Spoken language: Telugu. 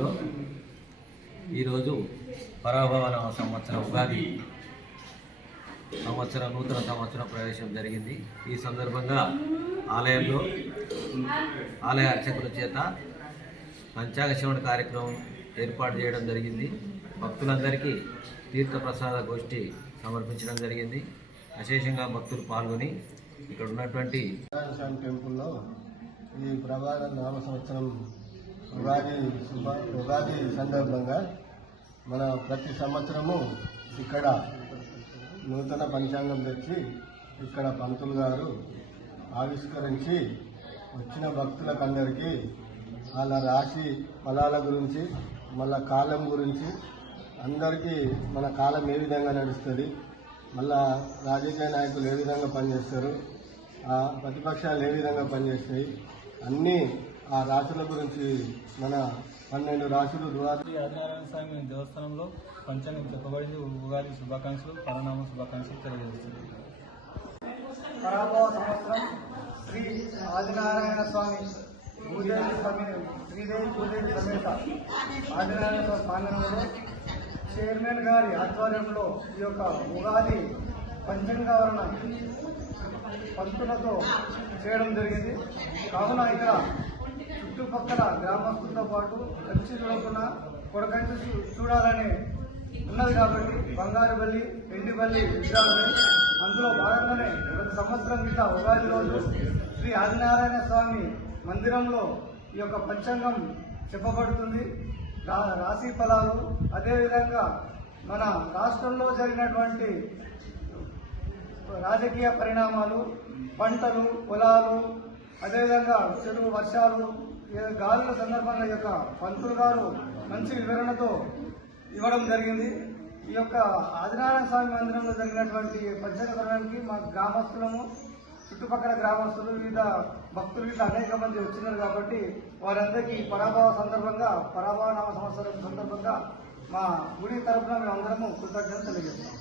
ఆధ్వర్యంలో ఈరోజు పరాభవ సంవత్సరం ఉగాది నూతన సంవత్సరం ప్రవేశం జరిగింది. ఈ సందర్భంగా ఆలయంలో ఆలయ అర్చకుల చేత పంచాంగ శ్రవణ కార్యక్రమం ఏర్పాటు చేయడం జరిగింది. భక్తులందరికీ తీర్థప్రసాద గోష్ఠి సమర్పించడం జరిగింది. విశేషంగా భక్తులు పాల్గొని ఇక్కడ ఉన్నటువంటి టెంపుల్లో ఈ ప్రభావ నామ సంవత్సరం ఉగాది సందర్భంగా మన ప్రతి సంవత్సరము ఇక్కడ నూతన పంచాంగం తెచ్చి ఇక్కడ పంతులు గారు ఆవిష్కరించి వచ్చిన భక్తులకందరికీ వాళ్ళ రాశి ఫలాల గురించి మళ్ళా కాలం గురించి అందరికీ మన కాలం ఏ విధంగా నడుస్తుంది, మళ్ళా రాజకీయ నాయకులు ఏ విధంగా పనిచేస్తారు, ప్రతిపక్షాలు ఏ విధంగా పనిచేస్తాయి, అన్నీ ఆ రాశుల గురించి మన 12 రాశులు శ్రీ ఆదినారాయణ స్వామి దేవస్థానంలో పంచాంగం చెప్పబడింది. ఉగాది శుభాకాంక్షలు, పరనామ శుభాకాంక్షలు తెలియజేస్తుంది. పరాభవ సంవత్సరం శ్రీ ఆదినారాయణ స్వామి శ్రీదేవి భూదేవి సమేత ఆదినారాయణ స్వామి ప్రాంగణంలో చైర్మన్ గారి ఆధ్వర్యంలో ఈ యొక్క ఉగాది పంచాంగవరణ పంతులతో చేయడం జరిగింది. కావున ఇక్కడ చుట్టుపక్కల గ్రామస్తులతో పాటు కంచి చూడకుండా కొడకంచి చూడాలని ఉన్నది కాబట్టి బంగారు బల్లి, వెండి బల్లి విగ్రహాలు అందులో భాగంగానే ప్రతి సంవత్సరం కింద ఉగాది రోజు శ్రీ ఆదినారాయణ స్వామి మందిరంలో ఈ యొక్క పంచాంగం చెప్పబడుతుంది. రాశి ఫలాలు, అదేవిధంగా మన రాష్ట్రంలో జరిగినటువంటి రాజకీయ పరిణామాలు, పంటలు, పొలాలు, అదేవిధంగా చెరువు వర్షాలు, గాలుల సందర్భంగా ఈ యొక్క పంతులు గారు మంచి వివరణతో ఇవ్వడం జరిగింది. ఈ యొక్క ఆదినారాయణ స్వామి మందిరంలో జరిగినటువంటి పంచాంగకరణానికి మా గ్రామస్తులము, చుట్టుపక్కల గ్రామస్తులు, వివిధ భక్తులు ఇట్లా అనేక మంది వచ్చినారు కాబట్టి వారందరికీ పరాభవ సందర్భంగా, పరాభవ నామ సంవత్సరం సందర్భంగా మా గుడి తరఫున మేము అందరము కృతజ్ఞతలు తెలియజేస్తాం.